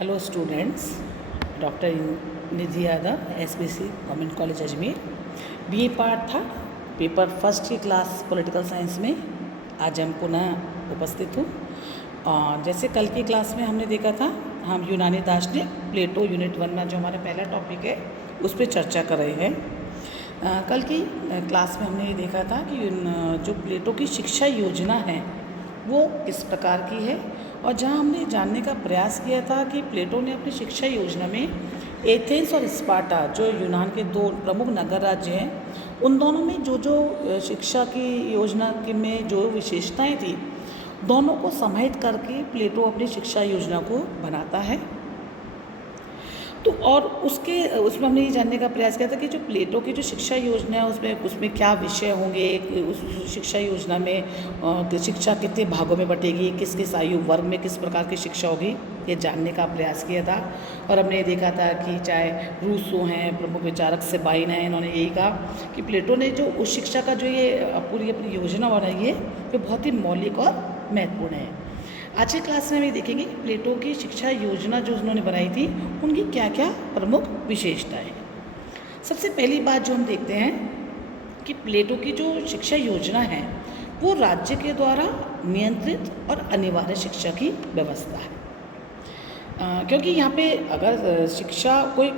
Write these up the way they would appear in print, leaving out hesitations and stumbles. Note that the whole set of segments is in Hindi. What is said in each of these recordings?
Hello students, doctor Nidhi Yadav, SBC government college Ajmer. BA part था, पेपर फर्स्ट की क्लास पॉलिटिकल साइंस में आज हम पुनः उपस्थित हूँ। और जैसे कल की क्लास में हमने देखा था, हम यूनानी दार्शनिक प्लेटो यूनिट 1 में जो हमारा पहला टॉपिक है उस पर चर्चा कर रहे हैं। कल की क्लास में हमने ये देखा था कि जो प्लेटो की शिक्षा योजना है वो किस प्रकार की है, और जहां हमने जानने का प्रयास किया था कि प्लेटो ने अपनी शिक्षा योजना में एथेंस और स्पार्टा, जो यूनान के दो प्रमुख नगर राज्य हैं, उन दोनों में जो जो शिक्षा की योजना की में जो विशेषताएं थी, दोनों को समाहित करके प्लेटो अपनी शिक्षा योजना को बनाता है। तो और उसमें हमने ये जानने का प्रयास किया था कि जो प्लेटो की जो शिक्षा योजना है उसमें क्या विषय होंगे, उस शिक्षा योजना में शिक्षा कितने भागों में बटेगी, किस किस आयु वर्ग में किस प्रकार की शिक्षा होगी, ये जानने का प्रयास किया था। और हमने ये देखा था कि चाहे रूसो हैं, प्रमुख विचारक सेबाइन हैं, इन्होंने यही कहा कि प्लेटो ने जो उस शिक्षा का जो ये पूरी अपनी योजना बनाई है वो बहुत ही मौलिक और महत्वपूर्ण है। आज की क्लास में हम ये देखेंगे कि प्लेटो की शिक्षा योजना जो उन्होंने बनाई थी उनकी क्या क्या प्रमुख विशेषताएं हैं। सबसे पहली बात जो हम देखते हैं कि प्लेटो की जो शिक्षा योजना है वो राज्य के द्वारा नियंत्रित और अनिवार्य शिक्षा की व्यवस्था है। क्योंकि यहाँ पे अगर शिक्षा कोई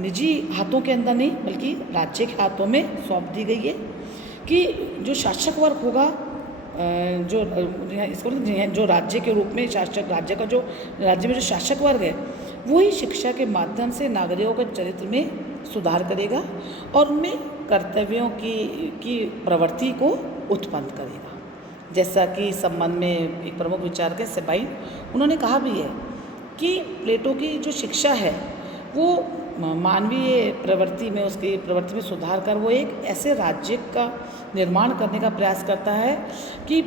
निजी हाथों के अंदर नहीं बल्कि राज्य के हाथों में सौंप दी गई है कि जो शासक वर्ग होगा, जो राज्य के रूप में शासक, राज्य में जो शासक वर्ग है वही शिक्षा के माध्यम से नागरिकों के चरित्र में सुधार करेगा और उनमें कर्तव्यों की प्रवृत्ति को उत्पन्न करेगा। जैसा कि इस संबंध में एक प्रमुख विचारक है सेबाइन, उन्होंने कहा भी है कि प्लेटो की जो शिक्षा है वो मानवीय प्रवृत्ति में, उसकी प्रवृत्ति में सुधार कर वो एक ऐसे राज्य का निर्माण करने का प्रयास करता है कि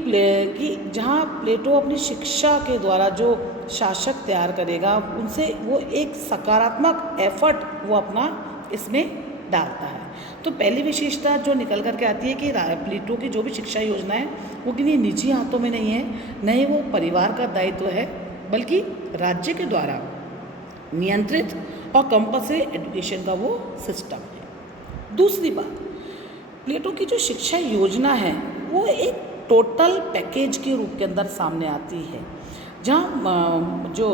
जहाँ प्लेटो अपनी शिक्षा के द्वारा जो शासक तैयार करेगा उनसे वो एक सकारात्मक एफर्ट वो अपना इसमें डालता है। तो पहली विशेषता जो निकल करके आती है कि प्लेटो की जो भी शिक्षा योजना है वो किन्हीं निजी हाथों में नहीं है, न ही वो परिवार का दायित्व है, बल्कि राज्य के द्वारा नियंत्रित और कंपल्सरी एजुकेशन का वो सिस्टम है। दूसरी बात, प्लेटो की जो शिक्षा योजना है वो एक टोटल पैकेज के रूप के अंदर सामने आती है, जहाँ जो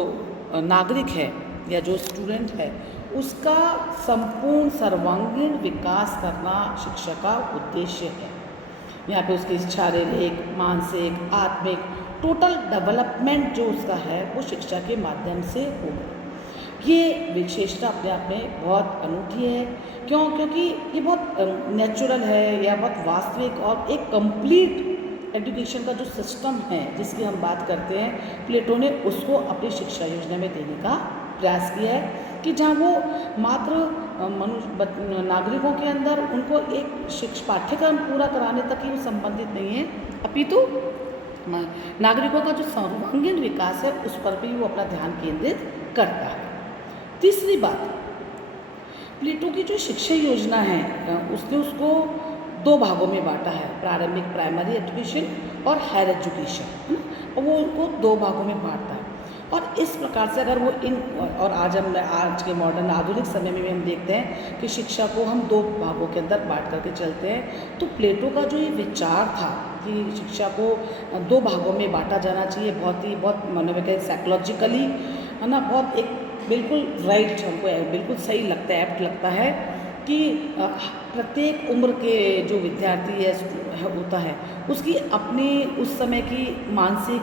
नागरिक है या जो स्टूडेंट है उसका संपूर्ण सर्वांगीण विकास करना शिक्षा का उद्देश्य है। यहाँ पे उसकी शारीरिक, मानसिक, आत्मिक टोटल डेवलपमेंट जो उसका है वो शिक्षा के माध्यम से होगा। ये विशेषता अपने आप में बहुत अनूठी है। क्योंकि ये बहुत नेचुरल है या बहुत वास्तविक और एक कंप्लीट एजुकेशन का जो सिस्टम है जिसकी हम बात करते हैं, प्लेटो ने उसको अपनी शिक्षा योजना में देने का प्रयास किया है कि जहाँ वो मात्र नागरिकों के अंदर उनको एक पाठ्यक्रम पूरा कराने तक ही वो संबंधित नहीं है, अपितु नागरिकों का जो सर्वांगीण विकास है उस पर भी वो अपना ध्यान केंद्रित करता है। तीसरी बात, प्लेटो की जो शिक्षा योजना है उसने उसको दो भागों में बांटा है, प्रारंभिक प्राइमरी एजुकेशन और हायर एजुकेशन, है ना, और वो उनको दो भागों में बांटता है। और इस प्रकार से अगर वो और आज के मॉडर्न आधुनिक समय में भी हम देखते हैं कि शिक्षा को हम दो भागों के अंदर बांट करके चलते हैं। तो प्लेटो का जो ये विचार था कि शिक्षा को दो भागों में बांटा जाना चाहिए, बहुत मनोवैज्ञानिक साइकोलॉजिकली, है ना, बहुत एक बिल्कुल राइट, हमको बिल्कुल सही लगता है, एप्ट लगता है कि प्रत्येक उम्र के जो विद्यार्थी होता है उसकी अपनी उस समय की मानसिक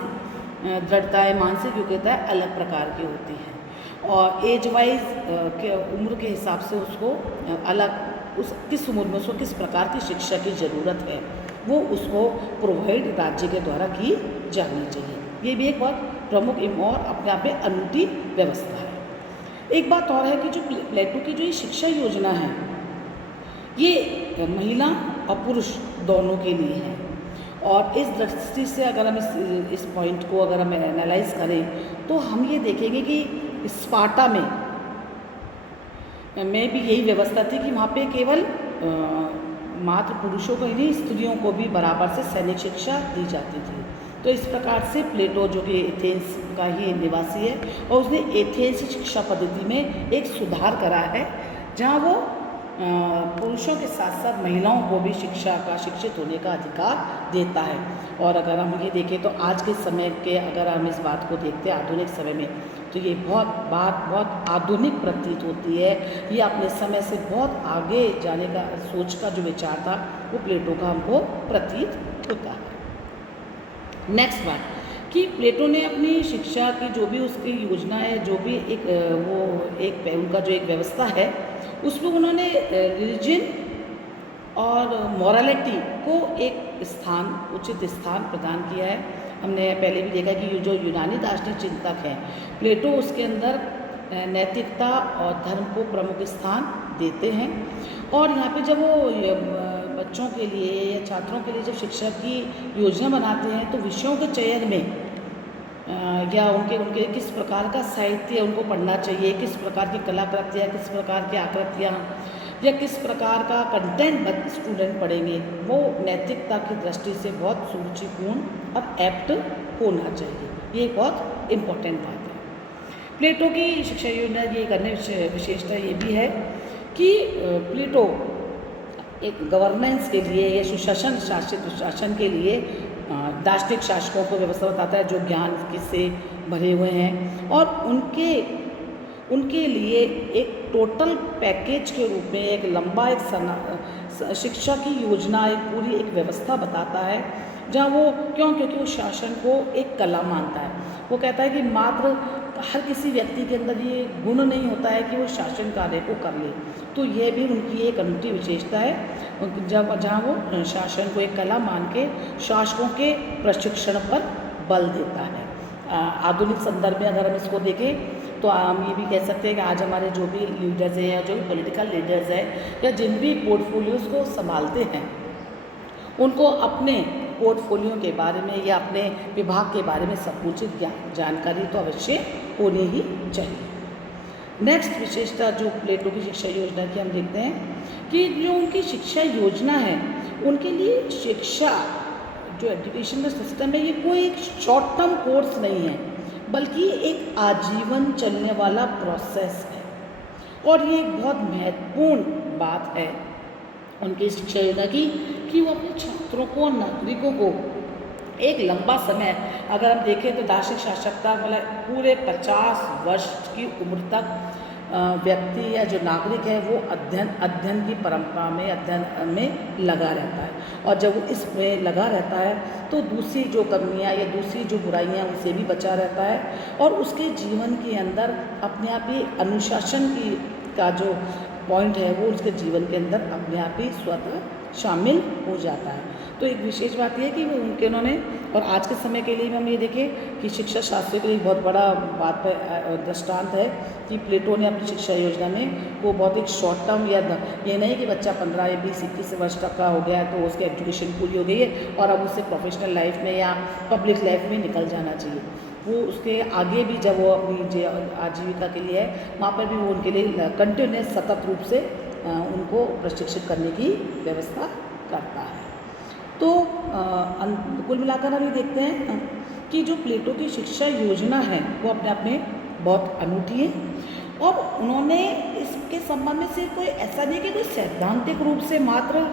दृढ़ताएँ, मानसिक योग्यताएँ अलग प्रकार की होती हैं और एज वाइज के उम्र के हिसाब से उसको अलग किस उम्र में उसको किस प्रकार की शिक्षा की ज़रूरत है वो उसको प्रोवाइड राज्य के द्वारा की जानी चाहिए। ये भी एक बहुत प्रमुख और अपने आप में अनूठी व्यवस्था है। एक बात और है कि जो प्लेटो की जो ये शिक्षा योजना है ये महिला और पुरुष दोनों के लिए है। और इस दृष्टि से अगर हम इस पॉइंट को अगर हम एनालाइज करें तो हम ये देखेंगे कि स्पार्टा में भी यही व्यवस्था थी कि वहाँ पे केवल मात्र पुरुषों को ही नहीं, स्त्रियों को भी बराबर से सैनिक शिक्षा दी जाती थी। तो इस प्रकार से प्लेटो जो कि एथेंस का ही निवासी है और उसने एथेंस की शिक्षा पद्धति में एक सुधार करा है, जहाँ वो पुरुषों के साथ साथ महिलाओं को भी शिक्षित होने का अधिकार देता है। और अगर हम ये देखें तो आज के समय के अगर हम इस बात को देखते हैं आधुनिक समय में, तो ये बहुत आधुनिक प्रतीत होती है। ये अपने समय से बहुत आगे जाने का सोच का जो विचार था वो प्लेटो का हमको प्रतीत होता है। नेक्स्ट बात कि प्लेटो ने अपनी शिक्षा की जो भी उसकी योजना है, जो भी उनका जो एक व्यवस्था है, उसमें उन्होंने रिलीजन और मॉरलिटी को एक उचित स्थान प्रदान किया है। हमने पहले भी देखा कि जो यूनानी दार्शनिक चिंतक हैं, प्लेटो उसके अंदर नैतिकता और धर्म को प्रमुख स्थान देते हैं। और यहाँ पे जब वो बच्चों के लिए या छात्रों के लिए जब शिक्षा की योजना बनाते हैं, तो विषयों के चयन में या उनके किस प्रकार का साहित्य उनको पढ़ना चाहिए, किस प्रकार की कलाकृतियाँ, किस प्रकार की आकृतियाँ या किस प्रकार का कंटेंट स्टूडेंट पढ़ेंगे, वो नैतिकता की दृष्टि से बहुत सुरुचिपूर्ण और एप्ट होना चाहिए। ये बहुत इम्पोर्टेंट बात है। प्लेटो की शिक्षा योजना ये करने विशेषता ये भी है कि प्लेटो एक गवर्नेंस के लिए या सुशासन के लिए दार्शनिक शासकों को व्यवस्था बताता है जो ज्ञान से भरे हुए हैं, और उनके लिए एक टोटल पैकेज के रूप में एक लंबा शिक्षा की योजना, एक पूरी एक व्यवस्था बताता है, जहाँ वो क्योंकि वो शासन को एक कला मानता है। वो कहता है कि मात्र हर किसी व्यक्ति के अंदर ये गुण नहीं होता है कि वो शासन कार्य को कर ले, तो यह भी उनकी एक अनूठी विशेषता है जहाँ वो शासन को एक कला मान के शासकों के प्रशिक्षण पर बल देता है। आधुनिक संदर्भ में अगर हम इसको देखें तो हम ये भी कह सकते हैं कि आज हमारे जो भी लीडर्स हैं या जो भी पॉलिटिकल लीडर्स हैं या जिन भी पोर्टफोलियोज़ को संभालते हैं, उनको अपने पोर्टफोलियो के बारे में या अपने विभाग के बारे में समुचित जानकारी तो अवश्य होनी ही चाहिए। नेक्स्ट विशेषता जो प्लेटो की शिक्षा योजना की हम देखते हैं कि जो उनकी शिक्षा योजना है, उनके लिए शिक्षा जो एजुकेशन सिस्टम है, ये कोई एक शॉर्ट टर्म कोर्स नहीं है, बल्कि एक आजीवन चलने वाला प्रोसेस है। और ये एक बहुत महत्वपूर्ण बात है उनकी शिक्षा योजना की कि वो अपने छात्रों को और नागरिकों को एक लंबा समय, अगर हम देखें तो दार्शनिक शासकता मतलब पूरे 50 वर्ष की उम्र तक व्यक्ति या जो नागरिक है वो अध्ययन की परंपरा में, अध्ययन में लगा रहता है। और जब वो इसमें लगा रहता है तो दूसरी जो कमियां या दूसरी जो बुराइयां उनसे भी बचा रहता है, और उसके जीवन के अंदर अपने आप ही अनुशासन का जो पॉइंट है वो उसके जीवन के अंदर अपने आप ही स्वतः शामिल हो जाता है। तो एक विशेष बात यह है कि उन्होंने, और आज के समय के लिए हम ये देखें कि शिक्षा शास्त्रियों के लिए बहुत बड़ा बात पर दृष्टांत है कि प्लेटो ने अपनी शिक्षा योजना में वो बहुत एक शॉर्ट टर्म या ये नहीं कि बच्चा 15 या 20-21 वर्ष तक का हो गया है तो उसकी एजुकेशन पूरी हो गई है और अब उसे प्रोफेशनल लाइफ में या पब्लिक लाइफ में निकल जाना चाहिए। वो उसके आगे भी जब वो अपनी आजीविका के लिए है, वहाँ पर भी वो उनके लिए कंटिन्यूस सतत रूप से उनको प्रशिक्षित करने की व्यवस्था करता है। तो कुल मिलाकर हम ये देखते हैं कि जो प्लेटो की शिक्षा योजना है वो अपने आप में बहुत अनूठी है, और उन्होंने इसके संबंध में सिर्फ कोई ऐसा नहीं कि कोई सैद्धांतिक रूप से मात्र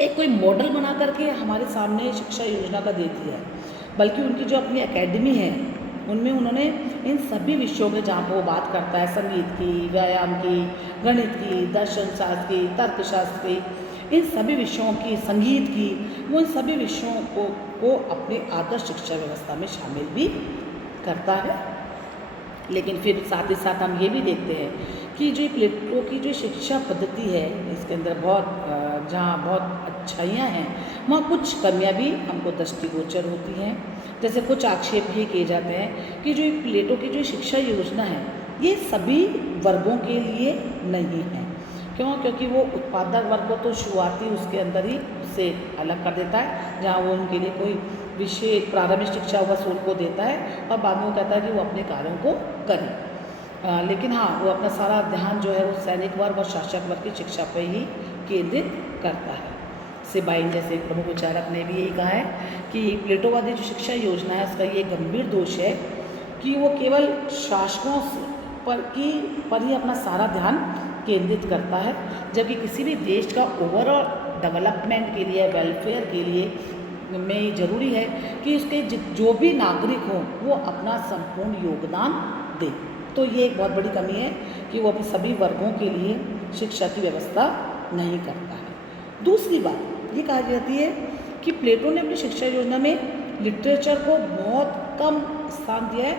एक कोई मॉडल बना करके हमारे सामने शिक्षा योजना का दे दिया है, बल्कि उनकी जो अपनी एकेडमी है उनमें उन्होंने इन सभी विषयों में, जहाँ पर वो बात करता है संगीत की, व्यायाम की, गणित की, दर्शन शास्त्र की, तर्कशास्त्र की, इन सभी विषयों की, संगीत की, वो इन सभी विषयों को अपने आदर्श शिक्षा व्यवस्था में शामिल भी करता है। लेकिन फिर साथ ही साथ हम ये भी देखते हैं कि जो प्लेटो की जो शिक्षा पद्धति है इसके अंदर जहाँ बहुत अच्छाइयाँ हैं, वहाँ कुछ कमियाँ भी हमको दृष्टिगोचर होती हैं। जैसे कुछ आक्षेप ये किए जाते हैं कि जो प्लेटो की जो शिक्षा योजना है ये सभी वर्गों के लिए नहीं है। क्योंकि वो उत्पादक वर्ग को तो शुरुआती उसके अंदर ही उससे अलग कर देता है, जहाँ वो उनके लिए कोई विशेष प्रारंभिक शिक्षा बस उनको देता है और बाद में वो कहता है कि वो अपने कार्यों को करें। लेकिन हाँ, वो अपना सारा ध्यान जो है वो सैनिक वर्ग और शासक वर्ग की शिक्षा पर ही केंद्रित करता है। सेबाइन जैसे प्रमुख विचारक ने भी यही कहा है कि प्लेटोवादी जो शिक्षा योजना है उसका ये गंभीर दोष है कि वो केवल शासकों पर ही अपना सारा ध्यान केंद्रित करता है, जबकि किसी भी देश का ओवरऑल डेवलपमेंट के लिए, वेलफेयर के लिए में ज़रूरी है कि उसके जो भी नागरिक हों वो अपना संपूर्ण योगदान दें। तो ये एक बहुत बड़ी कमी है कि वो अपने सभी वर्गों के लिए शिक्षा की व्यवस्था नहीं करता है। दूसरी बात ये कही जाती है कि प्लेटो ने अपनी शिक्षा योजना में लिटरेचर को बहुत कम स्थान दिया है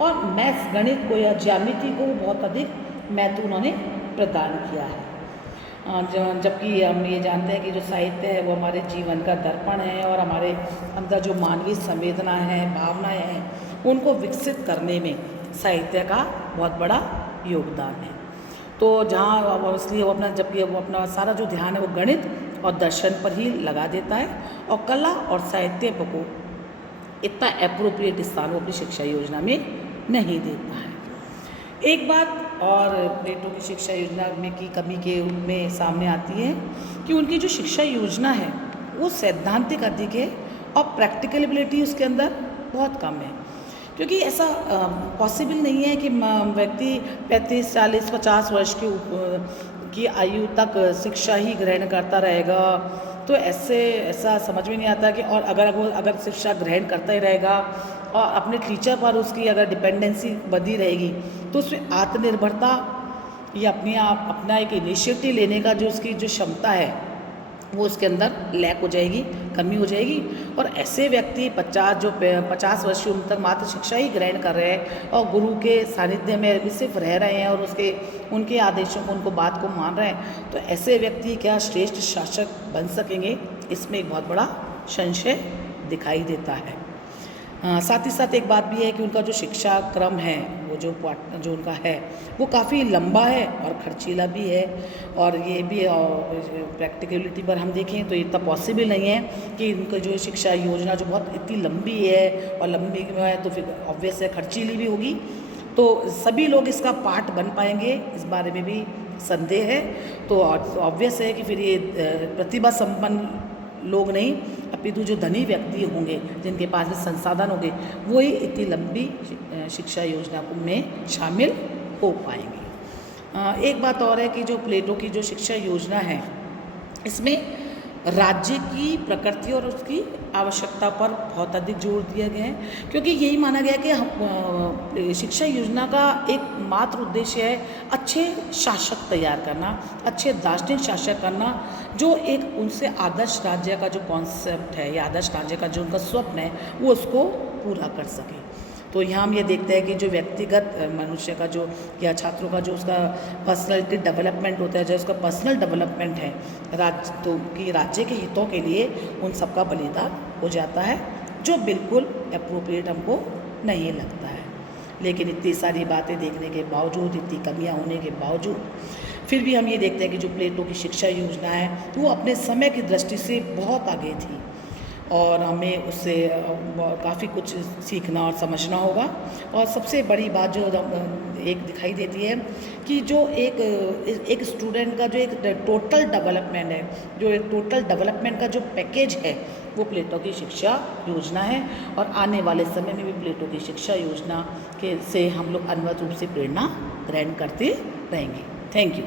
और मैथ्स, गणित को या ज्यामिति को बहुत अधिक महत्व उन्होंने प्रदान किया है। जबकि हम ये जानते हैं कि जो साहित्य है वो हमारे जीवन का दर्पण है और हमारे अंदर जो मानवीय संवेदना है, भावनाएं हैं, उनको विकसित करने में साहित्य का बहुत बड़ा योगदान है। तो जहाँ इसलिए वो अपना जबकि वो अपना सारा जो ध्यान है वो गणित और दर्शन पर ही लगा देता है और कला और साहित्य को इतना एप्रोप्रिएट स्थान वो अपनी शिक्षा योजना में नहीं देता है। एक बात और प्लेटो की शिक्षा योजना में की कमी के रूप में सामने आती है कि उनकी जो शिक्षा योजना है वो सैद्धांतिक अधिक है और प्रैक्टिकलिबिलिटी उसके अंदर बहुत कम है, क्योंकि ऐसा पॉसिबल नहीं है कि व्यक्ति 35, 40, 50 वर्ष की आयु तक शिक्षा ही ग्रहण करता रहेगा। तो ऐसा समझ में नहीं आता कि और अगर शिक्षा ग्रहण करता ही रहेगा और अपने टीचर पर उसकी अगर डिपेंडेंसी बनी रहेगी तो उसमें आत्मनिर्भरता या अपना एक इनिशिएटिव लेने का जो उसकी जो क्षमता है वो उसके अंदर लैक हो जाएगी, कमी हो जाएगी। और ऐसे व्यक्ति 50 वर्ष की उम्र तक मात्र शिक्षा ही ग्रहण कर रहे हैं और गुरु के सानिध्य में भी सिर्फ रह रहे हैं और उनके आदेशों को, उनको बात को मान रहे हैं, तो ऐसे व्यक्ति क्या श्रेष्ठ शासक बन सकेंगे, इसमें एक बहुत बड़ा संशय दिखाई देता है। साथ ही साथ एक बात भी है कि उनका जो शिक्षा क्रम है वो जो उनका है वो काफ़ी लंबा है और खर्चीला भी है। और ये भी प्रैक्टिकलिटी पर हम देखें तो इतना पॉसिबल नहीं है कि उनका जो शिक्षा योजना जो बहुत इतनी लंबी है और लंबी है तो फिर ऑब्वियस है खर्चीली भी होगी, तो सभी लोग इसका पार्ट बन पाएंगे इस बारे में भी संदेह है। तो ऑब्वियस है कि फिर ये प्रतिभा संपन्न लोग नहीं अपितु जो धनी व्यक्ति होंगे जिनके पास में संसाधन होंगे वो ही इतनी लंबी शिक्षा योजना में शामिल हो पाएंगे। एक बात और है कि जो प्लेटो की जो शिक्षा योजना है इसमें राज्य की प्रकृति और उसकी आवश्यकता पर बहुत अधिक जोर दिया गया है, क्योंकि यही माना गया कि शिक्षा योजना का एक मात्र उद्देश्य है अच्छे शासक तैयार करना, अच्छे दार्शनिक शासक करना, जो एक उनसे आदर्श राज्य का जो कॉन्सेप्ट है या आदर्श राज्य का जो उनका स्वप्न है वो उसको पूरा कर सके। तो यहाँ हम ये देखते हैं कि जो व्यक्तिगत मनुष्य का जो या छात्रों का जो उसका पर्सनैलिटी डेवलपमेंट होता है, जो उसका पर्सनल डेवलपमेंट है राज्य के हितों के लिए उन सबका बलिदान हो जाता है, जो बिल्कुल अप्रोप्रिएट हमको नहीं लगता है। लेकिन इतनी सारी बातें देखने के बावजूद, इतनी कमियां होने के बावजूद फिर भी हम ये देखते हैं कि जो प्लेटो की शिक्षा योजना है वो अपने समय की दृष्टि से बहुत आगे थी और हमें उससे काफ़ी कुछ सीखना और समझना होगा। और सबसे बड़ी बात जो एक दिखाई देती है कि जो एक स्टूडेंट का जो एक टोटल डेवलपमेंट है, जो एक टोटल डेवलपमेंट का जो पैकेज है वो प्लेटो की शिक्षा योजना है। और आने वाले समय में भी प्लेटो की शिक्षा योजना से हम लोग अनिवार्य रूप से प्रेरणा ग्रहण करते रहेंगे। Thank you.